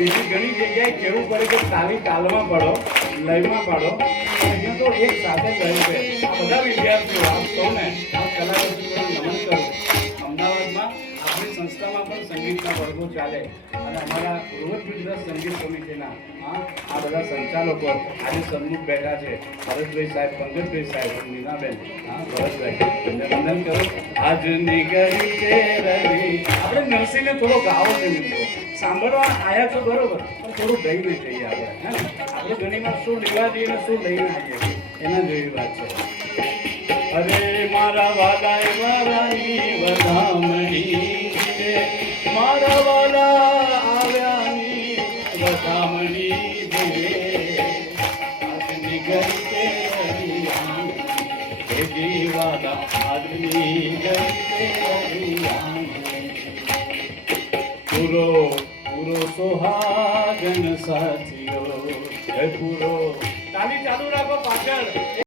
બીજી ઘણી જગ્યાએ કહેવું પડે કે તાલી તાલમાં પાડો, લયમાં પાડો. અહીંયા તો એક સાથે જ રહ્યું છે. આ બધા વિદ્યાર્થીઓ આપ સૌને આ કલાકારોને નમન કરું. અમદાવાદમાં આપણી સંસ્થામાં પણ સંગીતના વર્ગો ચાલે અને અમારા રોજ ગુજરાત સંગીત સમિતિના આ બધા સંચાલકો આજે સન્મુખ બેઠા છે. ભરતભાઈ સાહેબ, પંકજભાઈ સાહેબ, મીનાબેન, ભરતભાઈ, વંદન કરો. આજની ગરી છે રવિ. આપણે નરસિંહને થોડો ગાવો છે મિત્રો. સાંભળવા આયા છો બરોબર, પણ થોડું ગઈને જઈએ આપણે. હે ને, આપણે ઘણી વાર શું લેવા જઈએ ને શું લઈને આવીએ એના જેવી વાત છે. અરે મારા વાલા વારાની વધામણી છે, મારા વાલા આવ્યાની વધામણી છે. આજની ગઈ છે હે જીવાલા, આજની ગઈ છે પૂરો પૂરો સોહાગન સાથીઓ, પૂરો. તાલી ચાલુ રાખો પાછળ.